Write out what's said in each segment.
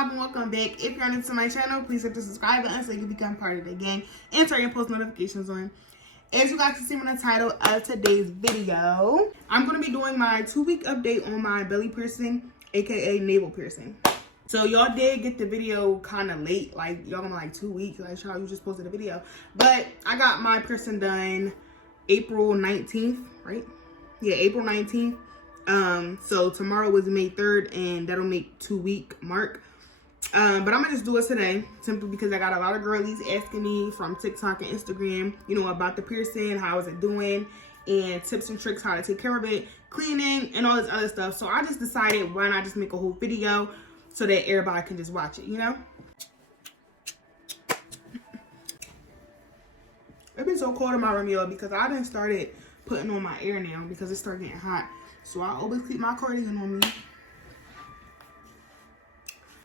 poppin', welcome back. If you're new to my channel, please hit the subscribe button so you can become part of the gang and turn your post notifications on. As you guys can see from the title of today's video, I'm going to be doing my 2-week update on my belly piercing, aka navel piercing. So y'all did get the video kind of late, like y'all gonna like 2 weeks, like y'all just posted a video. But I got my piercing done April 19th, right? Yeah, April 19th. So tomorrow is May 3rd and that'll make 2-week mark. But I'm gonna just do it today simply because I got a lot of girlies asking me from TikTok and Instagram, you know, about the piercing, how is it doing, and tips and tricks how to take care of it, cleaning, and all this other stuff. So I just decided why not just make a whole video so that everybody can just watch it, you know? It's been so cold in my room, y'all, because I done started putting on my air now because it started getting hot. So I always keep my cardigan on me.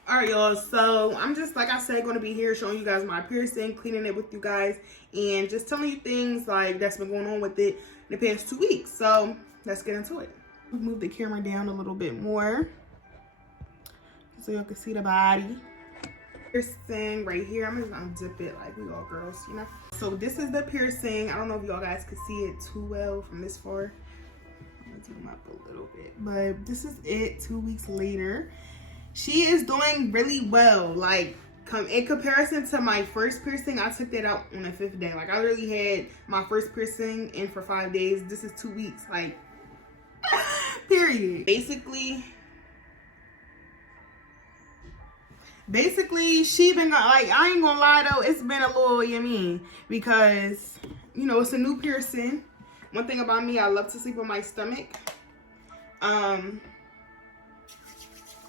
Alright, y'all, so I'm just, like I said, going to be here showing you guys my piercing, cleaning it with you guys, and just telling you things like that's been going on with it in the past 2 weeks. So let's get into it. Move the camera down a little bit more so y'all can see the body. Piercing right here. I'm just gonna dip it like we all girls, you know. So this is the piercing. I don't know if y'all guys can see it too well from this far. I'm gonna zoom up a little bit, but this is it 2 weeks later. She is doing really well. Like, in comparison to my first piercing, I took that out on the 5th day. Like, I really had my first piercing in for 5 days. This is 2 weeks, like, period. Basically, she been, like, I ain't gonna lie though, it's been a little, you mean, because, you know, it's a new piercing. One thing about me, I love to sleep on my stomach.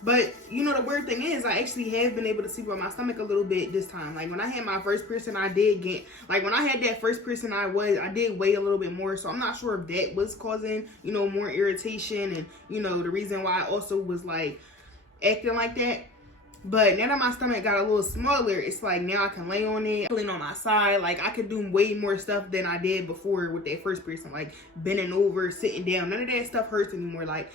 But, you know, the weird thing is, I actually have been able to sleep on my stomach a little bit this time. Like, when I had my first piercing, I did get, like, when I had that first piercing, I did weigh a little bit more. So, I'm not sure if that was causing, you know, more irritation and, you know, the reason why I also was, like, acting like that. But now that my stomach got a little smaller, it's like now I can lay on it, laying on my side. Like, I could do way more stuff than I did before with that first piercing. Like, bending over, sitting down. None of that stuff hurts anymore. Like,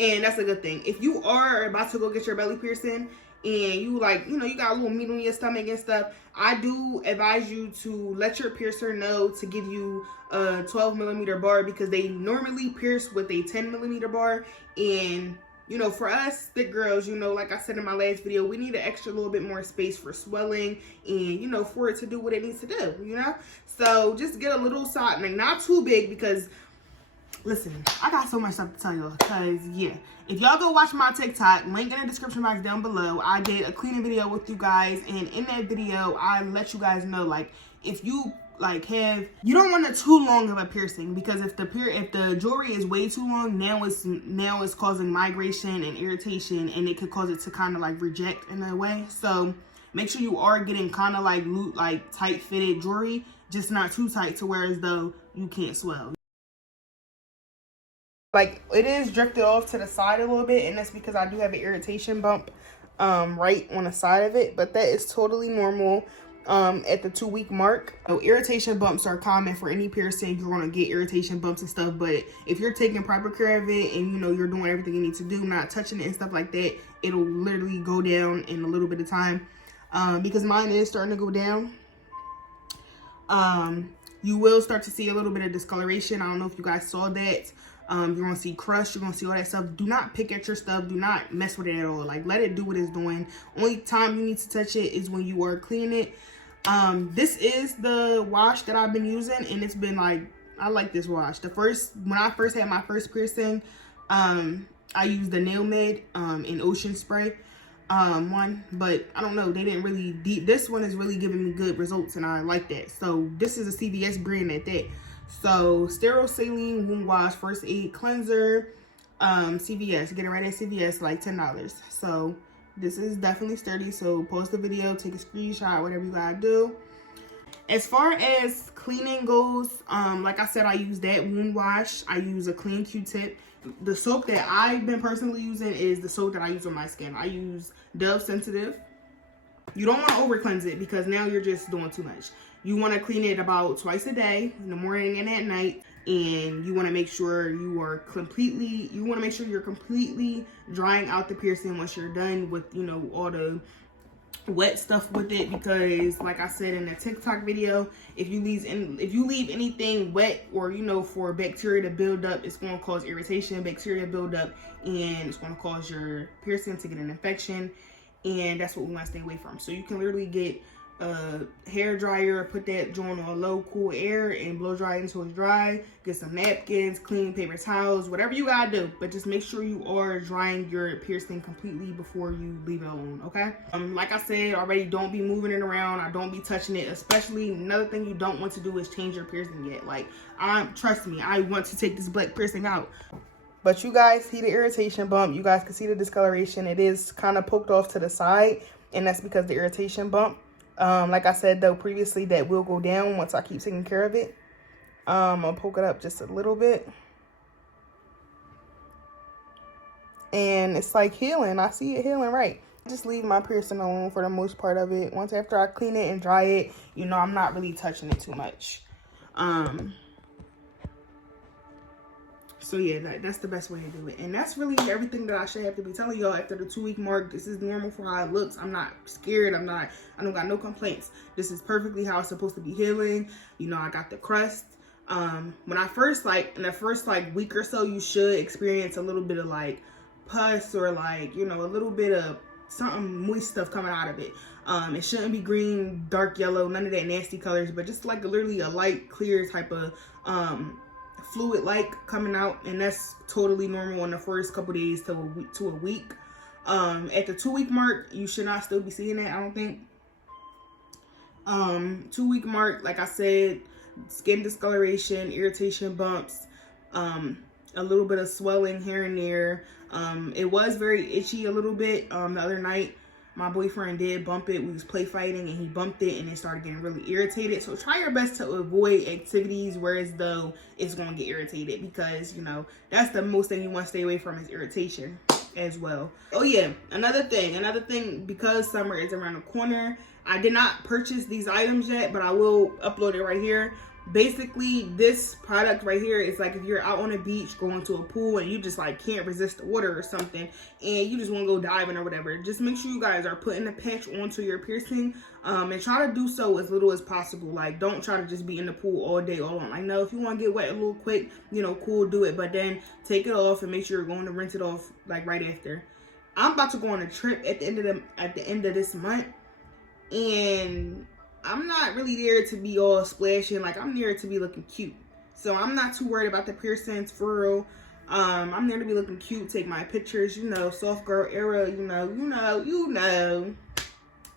and that's a good thing. If you are about to go get your belly piercing and you, like, you know, you got a little meat on your stomach and stuff, I do advise you to let your piercer know to give you a 12mm bar, because they normally pierce with a 10mm bar. And, you know, for us thick girls, you know, like I said in my last video, we need an extra little bit more space for swelling and, you know, for it to do what it needs to do, you know? So just get a little size, like not too big, because listen, I got so much stuff to tell y'all, because, yeah, if y'all go watch my TikTok, link in the description box down below, I did a cleaning video with you guys, and in that video, I let you guys know, like, if you, like, you don't want it too long of a piercing, because if the jewelry is way too long, now it's causing migration and irritation, and it could cause it to kind of, like, reject in a way. So make sure you are getting kind of, like tight fitted jewelry, just not too tight to where as though you can't swell. Like, it is drifted off to the side a little bit, and that's because I do have an irritation bump right on the side of it, but that is totally normal at the 2-week mark. So irritation bumps are common for any piercing. You're going to get irritation bumps and stuff, but if you're taking proper care of it and, you know, you're doing everything you need to do, not touching it and stuff like that, it'll literally go down in a little bit of time. Because mine is starting to go down. You will start to see a little bit of discoloration. I don't know if you guys saw that. You're going to see crust. You're going to see all that stuff. Do not pick at your stuff. Do not mess with it at all. Like, let it do what it's doing. Only time you need to touch it is when you are cleaning it. This is the wash that I've been using, and it's been, like, I like this wash. When I first had my first piercing, I used the Nail Med in Ocean Spray one, but I don't know, they didn't really this one is really giving me good results, and I like that. So this is a CVS brand at that. So sterile saline wound wash, first aid cleanser, CVS, get it right at CVS, like $10. So this is definitely sturdy. So pause the video, take a screenshot, whatever you gotta do. As far as cleaning goes, like I said, I use that wound wash. I use a clean Q-tip. The soap that I've been personally using is the soap that I use on my skin. I use Dove Sensitive. You don't want to over cleanse it, because now you're just doing too much. You want to clean it about twice a day, in the morning and at night. and you want to make sure you're completely drying out the piercing once you're done with, you know, all the wet stuff with it, because like I said in the TikTok video, if you leave anything wet or, you know, for bacteria to build up, it's going to cause irritation, bacteria build up, and it's going to cause your piercing to get an infection, and that's what we want to stay away from. So you can literally get a hair dryer, put that joint on low, cool air, and blow dry it until it's dry. Get some napkins, clean paper towels, whatever you gotta do, but just make sure you are drying your piercing completely before you leave it alone, okay? Like I said already, don't be moving it around, or don't be touching it. Especially, another thing you don't want to do is change your piercing yet. Like, trust me, I want to take this black piercing out. But you guys see the irritation bump. You guys can see the discoloration. It is kind of poked off to the side, and that's because the irritation bump. Like I said though previously, that will go down once I keep taking care of it. I'll poke it up just a little bit, and it's like healing. I see it healing, right? Just leave my piercing alone for the most part of it. Once after I clean it and dry it, you know, I'm not really touching it too much. So yeah, that's the best way to do it. And that's really everything that I should have to be telling y'all after the 2-week mark. This is normal for how it looks. I'm not scared. I don't got no complaints. This is perfectly how it's supposed to be healing. You know, I got the crust. When I first, in the first week or so, you should experience a little bit of like pus, or like, you know, a little bit of something moist stuff coming out of it. It shouldn't be green, dark yellow, none of that nasty colors, but just like literally a light clear type of fluid like coming out, and that's totally normal in the first couple days to a week. At the 2-week mark, you should not still be seeing that, I don't think. 2-week mark, like I said, skin discoloration, irritation bumps, a little bit of swelling here and there. It was very itchy a little bit. The other night my boyfriend did bump it. We was play fighting and he bumped it, and it started getting really irritated. So try your best to avoid activities where as though it's going to get irritated, because, you know, that's the most thing you want to stay away from is irritation as well. Oh yeah, another thing, because summer is around the corner, I did not purchase these items yet, but I will upload it right here. Basically, this product right here is like if you're out on a beach going to a pool and you just like can't resist the water or something, and you just want to go diving or whatever, just make sure you guys are putting the patch onto your piercing, and try to do so as little as possible. Like, don't try to just be in the pool all day all on. Like, no, if you want to get wet a little quick, you know, cool, do it, but then take it off and make sure you're going to rinse it off like right after. I'm about to go on a trip at the end of this month, and I'm not really there to be all splashing. Like, I'm there to be looking cute. So I'm not too worried about the piercings for real. I'm there to be looking cute, take my pictures, you know, soft girl era, you know.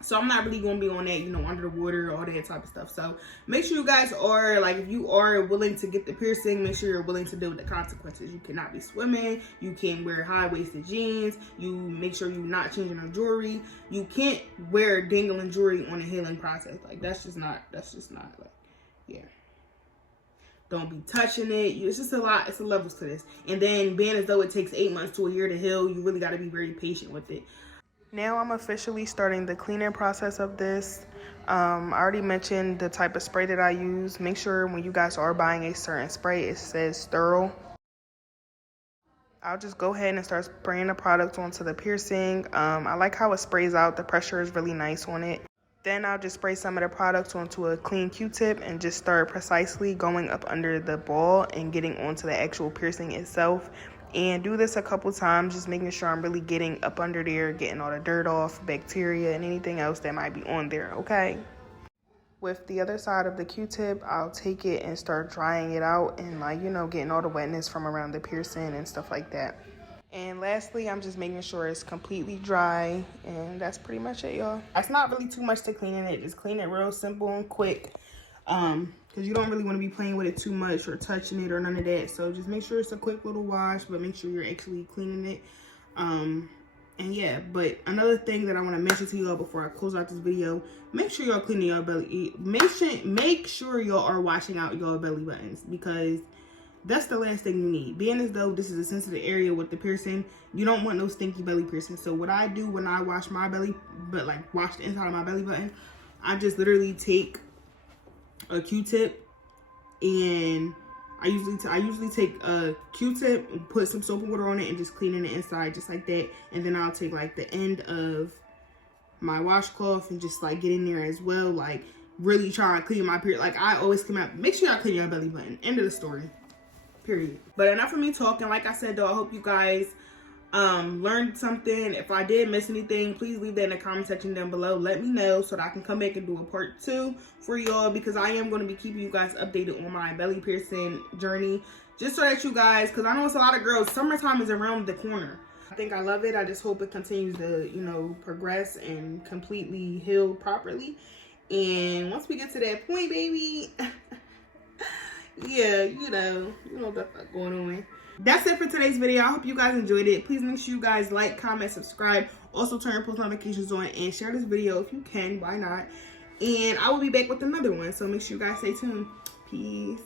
So I'm not really going to be on that, you know, under the water, all that type of stuff. So make sure you guys are, like, if you are willing to get the piercing, make sure you're willing to deal with the consequences. You cannot be swimming. You can't wear high-waisted jeans. You make sure you're not changing your jewelry. You can't wear dangling jewelry on a healing process. Like, that's just not, like, yeah. Don't be touching it. It's just a lot. It's a levels to this. And then being as though it takes 8 months to a year to heal, you really got to be very patient with it. Now I'm officially starting the cleaning process of this. I already mentioned the type of spray that I use. Make sure when you guys are buying a certain spray, it says thorough. I'll just go ahead and start spraying the product onto the piercing. I like how it sprays out. The pressure is really nice on it. Then I'll just spray some of the product onto a clean Q-tip and just start precisely going up under the ball and getting onto the actual piercing itself. And do this a couple times, just making sure I'm really getting up under there, getting all the dirt off, bacteria, and anything else that might be on there, okay? With the other side of the Q-tip, I'll take it and start drying it out and, like, you know, getting all the wetness from around the piercing and stuff like that. And lastly, I'm just making sure it's completely dry, and that's pretty much it, y'all. It's not really too much to clean in it. Just clean it real simple and quick. Because you don't really want to be playing with it too much or touching it or none of that. So just make sure it's a quick little wash, but make sure you're actually cleaning it. And yeah, but another thing that I want to mention to y'all before I close out this video, make sure y'all cleaning your belly. Make sure y'all are washing out your belly buttons, because that's the last thing you need. Being as though this is a sensitive area with the piercing, you don't want no stinky belly piercing. So what I do when I wash my belly, but like wash the inside of my belly button, I just literally take a Q-tip and I usually take a Q-tip and put some soap and water on it and just clean the inside just like that. And then I'll take like the end of my washcloth and just like get in there as well, like really try to clean my period. Like I always come out, make sure y'all clean your belly button. End of the story. Period. But enough of me talking. Like I said though, I hope you guys learned something. If I did miss anything, please leave that in the comment section down below. Let me know so that I can come back and do a part 2 for y'all, because I am going to be keeping you guys updated on my belly piercing journey, just so that you guys, because I know it's a lot of girls, summertime is around the corner. I think I love it. I just hope it continues to, you know, progress and completely heal properly. And once we get to that point, baby, yeah, you know what the fuck going on. That's it for today's video. I hope you guys enjoyed it. Please make sure you guys like, comment, subscribe. Also turn your post notifications on and share this video if you can. Why not? And I will be back with another one. So make sure you guys stay tuned. Peace.